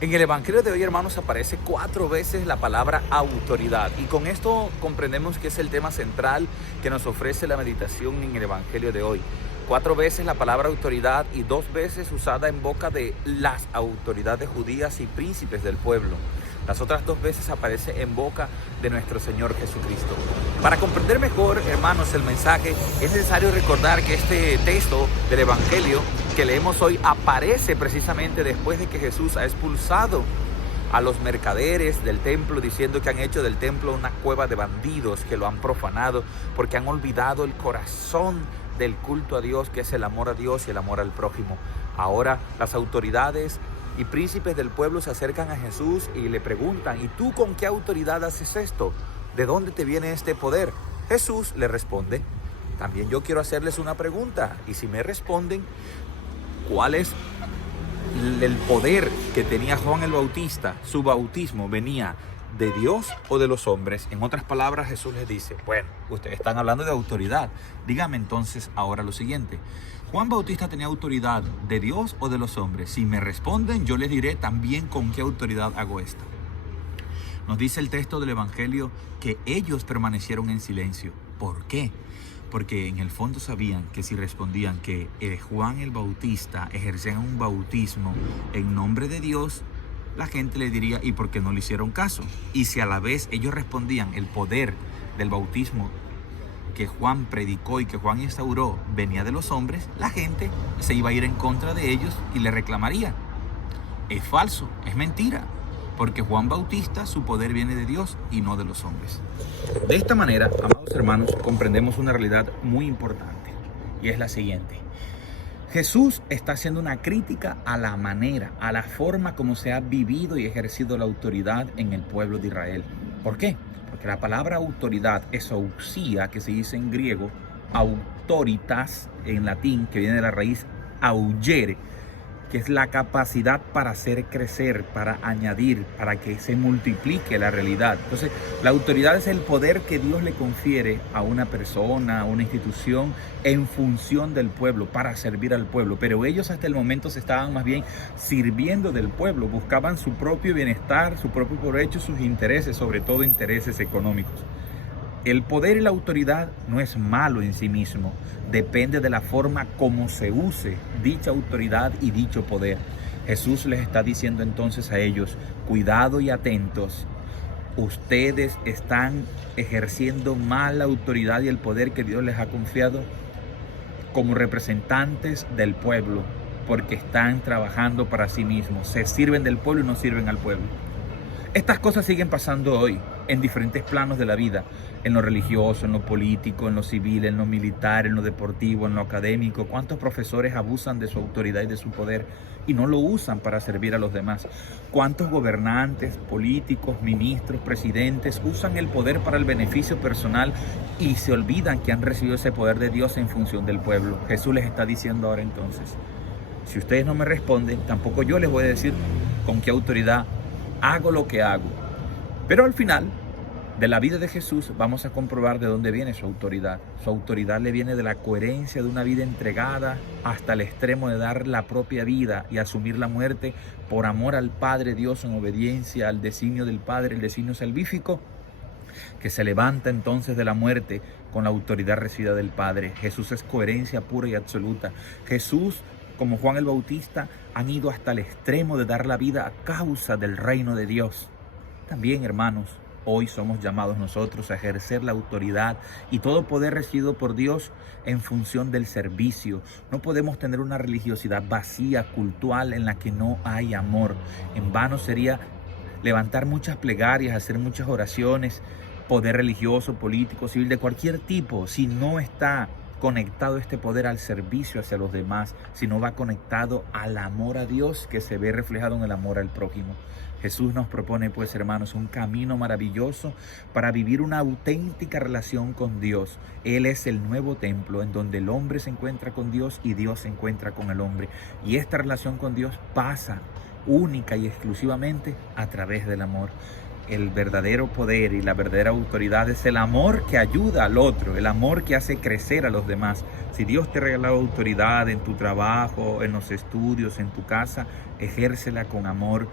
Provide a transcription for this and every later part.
En el Evangelio de hoy, hermanos, aparece 4 veces la palabra autoridad. Y con esto comprendemos que es el tema central que nos ofrece la meditación en el Evangelio de hoy. 4 veces la palabra autoridad y 2 veces usada en boca de las autoridades judías y príncipes del pueblo. Las otras 2 veces aparece en boca de nuestro Señor Jesucristo. Para comprender mejor, hermanos, el mensaje, es necesario recordar que este texto del Evangelio que leemos hoy aparece precisamente después de que Jesús ha expulsado a los mercaderes del templo, diciendo que han hecho del templo una cueva de bandidos, que lo han profanado porque han olvidado el corazón del culto a Dios, que es el amor a Dios y el amor al prójimo. Ahora las autoridades y príncipes del pueblo se acercan a Jesús y le preguntan: ¿y tú con qué autoridad haces esto? ¿De dónde te viene este poder? Jesús le responde: también yo quiero hacerles una pregunta, y si me responden, ¿cuál es el poder que tenía Juan el Bautista? ¿Su bautismo venía de Dios o de los hombres? En otras palabras, Jesús les dice: bueno, ustedes están hablando de autoridad. Dígame entonces ahora lo siguiente: ¿Juan Bautista tenía autoridad de Dios o de los hombres? Si me responden, yo les diré también con qué autoridad hago esto. Nos dice el texto del Evangelio que ellos permanecieron en silencio. ¿Por qué? Porque en el fondo sabían que si respondían que Juan el Bautista ejercía un bautismo en nombre de Dios, la gente le diría: ¿y por qué no le hicieron caso? Y si a la vez ellos respondían el poder del bautismo que Juan predicó y que Juan instauró venía de los hombres, la gente se iba a ir en contra de ellos y le reclamaría. Es falso, es mentira, porque Juan Bautista, su poder viene de Dios y no de los hombres. De esta manera, amados hermanos, comprendemos una realidad muy importante, y es la siguiente: Jesús está haciendo una crítica a la manera, a la forma como se ha vivido y ejercido la autoridad en el pueblo de Israel. ¿Por qué? Porque la palabra autoridad es ousia, que se dice en griego, autoritas en latín, que viene de la raíz augere, que es la capacidad para hacer crecer, para añadir, para que se multiplique la realidad. Entonces, la autoridad es el poder que Dios le confiere a una persona, a una institución, en función del pueblo, para servir al pueblo. Pero ellos hasta el momento se estaban más bien sirviendo del pueblo, buscaban su propio bienestar, su propio provecho, sus intereses, sobre todo intereses económicos. El poder y la autoridad no es malo en sí mismo, depende de la forma como se use dicha autoridad y dicho poder. Jesús les está diciendo entonces a ellos: cuidado y atentos, ustedes están ejerciendo mal la autoridad y el poder que Dios les ha confiado como representantes del pueblo, porque están trabajando para sí mismos, se sirven del pueblo y no sirven al pueblo. Estas cosas siguen pasando hoy en diferentes planos de la vida, en lo religioso, en lo político, en lo civil, en lo militar, en lo deportivo, en lo académico. ¿Cuántos profesores abusan de su autoridad y de su poder y no lo usan para servir a los demás? ¿Cuántos gobernantes, políticos, ministros, presidentes usan el poder para el beneficio personal y se olvidan que han recibido ese poder de Dios en función del pueblo? Jesús les está diciendo ahora entonces: si ustedes no me responden, tampoco yo les voy a decir con qué autoridad hago lo que hago. Pero al final de la vida de Jesús vamos a comprobar de dónde viene su autoridad. Su autoridad le viene de la coherencia de una vida entregada hasta el extremo de dar la propia vida y asumir la muerte por amor al Padre Dios, en obediencia al designio del Padre, el designio salvífico, que se levanta entonces de la muerte con la autoridad recibida del Padre. Jesús es coherencia pura y absoluta. Jesús, como Juan el Bautista, han ido hasta el extremo de dar la vida a causa del reino de Dios. También, hermanos, hoy somos llamados nosotros a ejercer la autoridad y todo poder recibido por Dios en función del servicio. No podemos tener una religiosidad vacía, cultural, en la que no hay amor. En vano sería levantar muchas plegarias, hacer muchas oraciones, poder religioso, político, civil, de cualquier tipo, si no está conectado este poder al servicio hacia los demás, si no va conectado al amor a Dios, que se ve reflejado en el amor al prójimo. Jesús nos propone, pues, hermanos, un camino maravilloso para vivir una auténtica relación con Dios. Él es el nuevo templo en donde el hombre se encuentra con Dios y Dios se encuentra con el hombre. Y esta relación con Dios pasa única y exclusivamente a través del amor. El verdadero poder y la verdadera autoridad es el amor que ayuda al otro, el amor que hace crecer a los demás. Si Dios te ha regalado autoridad en tu trabajo, en los estudios, en tu casa, ejércela con amor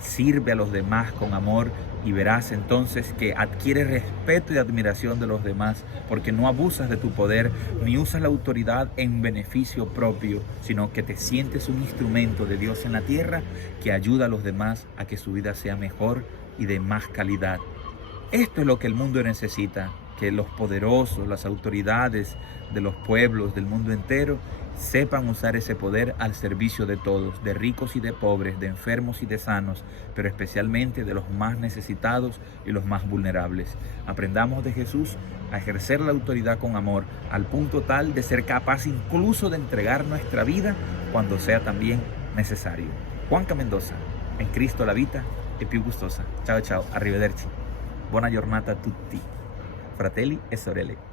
sirve a los demás con amor y verás entonces que adquieres respeto y admiración de los demás, porque no abusas de tu poder ni usas la autoridad en beneficio propio, sino que te sientes un instrumento de Dios en la tierra que ayuda a los demás a que su vida sea mejor y de más calidad. Esto es lo que el mundo necesita, que los poderosos, las autoridades de los pueblos del mundo entero sepan usar ese poder al servicio de todos, de ricos y de pobres, de enfermos y de sanos, pero especialmente de los más necesitados y los más vulnerables. Aprendamos de Jesús a ejercer la autoridad con amor, al punto tal de ser capaz incluso de entregar nuestra vida cuando sea también necesario. Juanca Mendoza, en Cristo la vita è più gustosa. Ciao ciao, arrivederci. Buona giornata a tutti. Fratelli e sorelle.